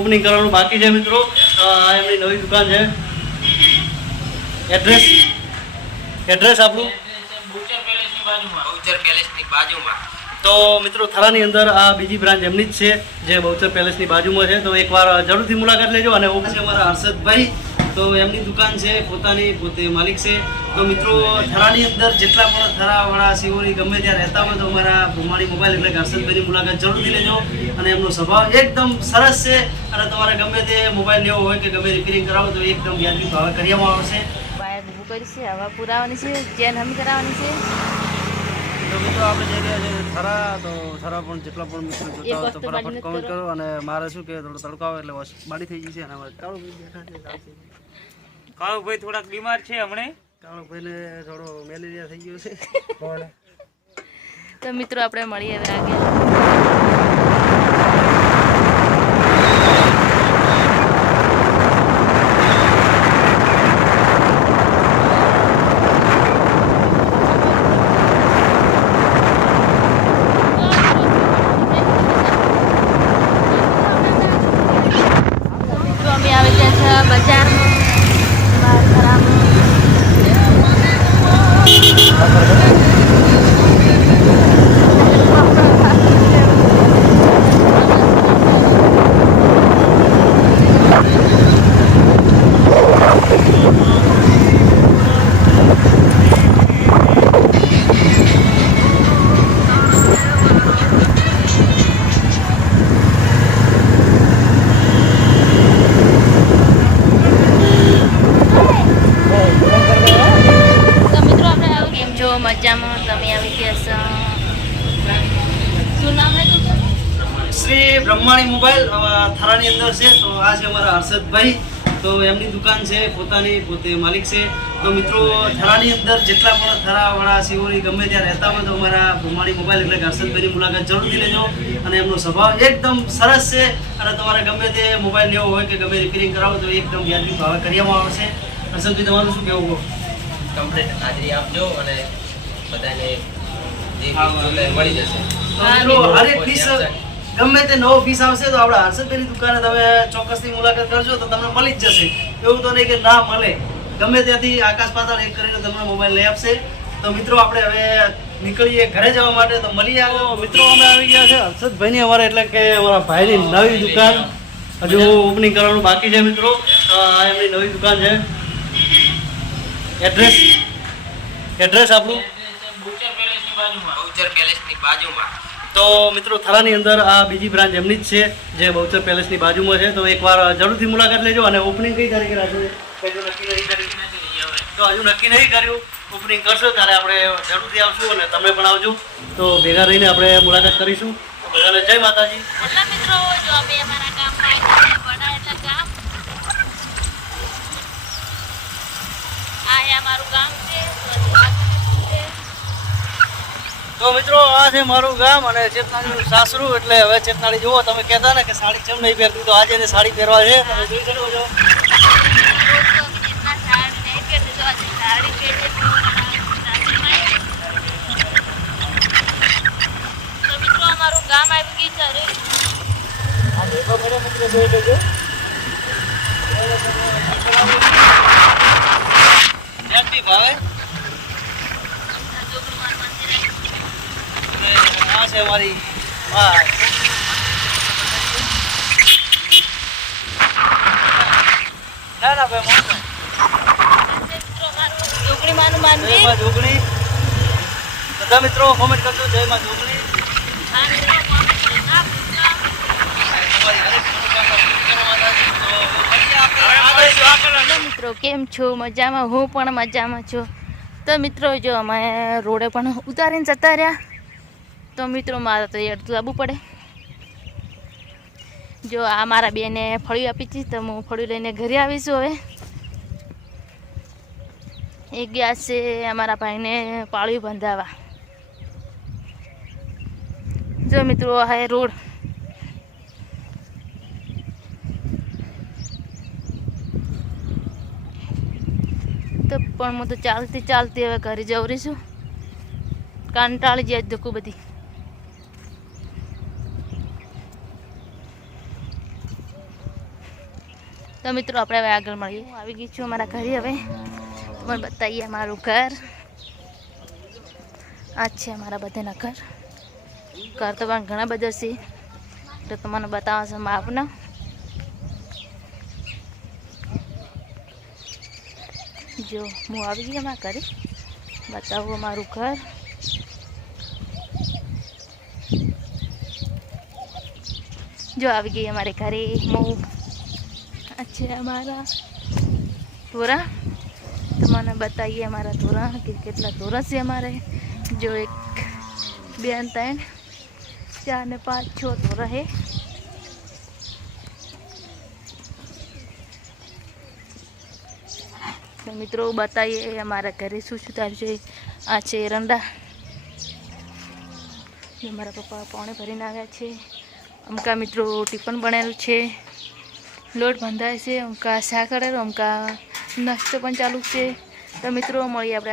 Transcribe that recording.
Opening કરવાનું બાકી છે મિત્રો. આ એમની નવી દુકાન છે. એડ્રેસ. એડ્રેસ આપણું. બહુચર પેલેસની બાજુમાં. તો મિત્રો થરાની અંદર આ બીજી બ્રાન્ચ એમની જ છે જે બહુચર પેલેસની બાજુમાં છે. તો એકવાર જરૂરથી મુલાકાત લેજો અને છે અમારા હર્ષદભાઈ તો એમની દુકાન છે, પોતાની પોતે માલિક છે. તો મિત્રો, થરાની અંદર જેટલા પણ થરાવાળા શિવોરી ગમે ત્યાં રહેતા હોય તો અમારા ભૂમાણી મોબાઈલ એટલે હર્ષદભાઈની મુલાકાત જરૂરથી લેજો. અને એમનો સ્વભાવ એકદમ સરસ છે. અને તમારે ગમે તે મોબાઈલ લેવો હોય કે ગમે રિપેરિંગ કરાવો તો એકદમ વ્યાજબી ભાવે કરવામાં આવશે. વાયર કરી છે, હવા પુરાવાની છે જેન હમ કરાવવાની છે. તો મિત્રો આપણે જઈ રહ્યા છે થરા તો થરા પણ જેટલા પણ મિત્રો જોતા હોય તો ફટાફટ કોમેન્ટ કરો. અને મારે શું કે થોડો તડકો આવે એટલે બાળી થઈ ગઈ છે અને અમારે કાળુભાઈ. કાળુભાઈ થોડાક બીમાર છે હમણે કાળુભાઈને થોડો મેલેરિયા થઈ ગયો છે તો મિત્રો આપણે મળીએ હવે આગળ મિત્રો અમે આવી ગયા છે બજારમાં બહાર ખરામાં તો મિત્રો આપણે આવી કેમ છો મજામાં તમે આવી ગયા છો શું નામ હે તું શ્રી બ્રહ્માણી મોબાઈલ થરાની અંદર છે. તો આ છે અમારા હર્ષદભાઈ. તો એમની દુકાન છે પોતાની પોતે માલિક છે. તો મિત્રો થરાની અંદર જેટલા પણ થરાવાળા સિંહોની ગમે ત્યાં રહેતા હોય તો અમારા બ્રહ્માણી મોબાઈલ એટલે હર્ષદભાઈની મુલાકાત જરૂરથી લેજો. અને એમનો સ્વભાવ એકદમ સરસ છે. અને તમારે ગમે તે મોબાઈલ લેવો હોય કે ગમે રિપેરિંગ કરાવો તો એકદમ વ્યાજબી ભાવે કરવામાં આવશે હર્ષદભાઈ તમારું શું કહેવું? કહો? કમ્પ્લીટ હાજરી આપજો અને બધાને મળી જશે. હરેક ગમે તે નવો પીસ આવશે તો આપણે હર્ષદભાઈની દુકાને તમે ચોક્કસથી મુલાકાત કરજો તો તમને મળી જ જશે. એવું તો નહીં કે ના મળે. ગમે ત્યાંથી આકાશ પાતાળ એક કરીને તમને મોબાઈલ લઈ આપશે. તો મિત્રો આપણે હવે નીકળીએ ઘરે જવા માટે. તો મળીએ આવ્યો મિત્રો અમે આવી ગયા છે હર્ષદભાઈની અમારે એટલે કે અમારા ભાઈની નવી દુકાન. હજુ ઓપનિંગ કરવાનું બાકી છે મિત્રો. આ એમની નવી દુકાન છે. એડ્રેસ એડ્રેસ આપણું? પેલેસની બાજુમાં. તો મિત્રો થરાની અંદર આ બીજી બ્રાન્ચ એમની જ છે જે બહુચર પેલેસની બાજુમાં છે. તો એકવાર જરૂરથી મુલાકાત લેજો અને ઓપનિંગ કઈ તારીખે રાખજો હજુ નક્કી નહીં કર્યું. તો હજુ નક્કી નહીં કર્યું. ઓપનિંગ કરશો ત્યારે આપણે જરૂરથી આવશું અને તમે પણ આવજો. તો ભેગા રહીને આપણે મુલાકાત કરીશું. તો બધાને જય માતાજી. મિત્રો આ છે મારું ગામ અને ચેતનાડીનું સાસરું એટલે હવે ચેતનાળી જુઓ તમે કહેતા ને કે સાડી ચમ નહીં પહેરતી તો આજે એને સાડી પહેરવા છે. તમે જોઈ શકો છો. ગામ આવી ગયું છે. અરે આ મિત્રો જોઈ લેજો વ્યાજબી ભાવે જોગણીમાં મંદિર વાહ. ના ના ભાઈ મોટો. મિત્રો જય જોગણી બધા મિત્રો કોમેન્ટ કરજો જય માં જોગણી આ મિત્રો કોમેન્ટ ના પૂછતા તમારી હરેક મનોકામના પૂરી કરવા માતાજી. તો મળીએ આપણે આગળ. હેલો મિત્રો કેમ છો મજામાં હું પણ મજામાં છું તો મિત્રો જો અમે રોડે પણ ઉતારીને જતા રહ્યા તો મિત્રો, મારે તો અડધું આવવું પડે. જો આ મારા બેને ફળી આપી હતી, તો હું ફળી લઈને ઘરે આવીશું હવે. એ ગયા છે અમારા ભાઈને પાળ્યું બંધાવા. જો મિત્રો હે રોડ. તો પણ હું તો ચાલતી ચાલતી હવે ઘરે જવરીશું કંટાળી જાય ધક્કું બધી. તો મિત્રો, આપણે હવે આગળ મળીએ. હું આવી ગઈ છું અમારા ઘરે હવે. તમને બતાવીએ અમારું ઘર. આ છે અમારા બધાના ઘર. ઘર તો પણ ઘણા બધા છે. તો તમને બતાવવા છે માપના જો, હું આવી ગઈ અમારા ઘરે. બતાવું અમારું ઘર. જો, આવી ગઈ અમારે ઘરે. હું છે અમારા. ધોરા તમને બતાવીએ અમારા ધોરા કે કેટલા ધોરણ છે અમારે. જો એક, બે ત્રણ, ચાર ને પાંચ, છ તોરા હે તો મિત્રો બતાવીએ અમારા ઘરે શું શું થાય છે. આ છે એરંડા મારા પપ્પા પાણી ભરીને આવ્યા છે. અમકા મિત્રો ટિફન બનેલું છે. લોટ બંધાય છે અમકા શાક કરેલું અમકા નાસ્તો પણ ચાલુ છે. તો મિત્રો, મળીએ આપણે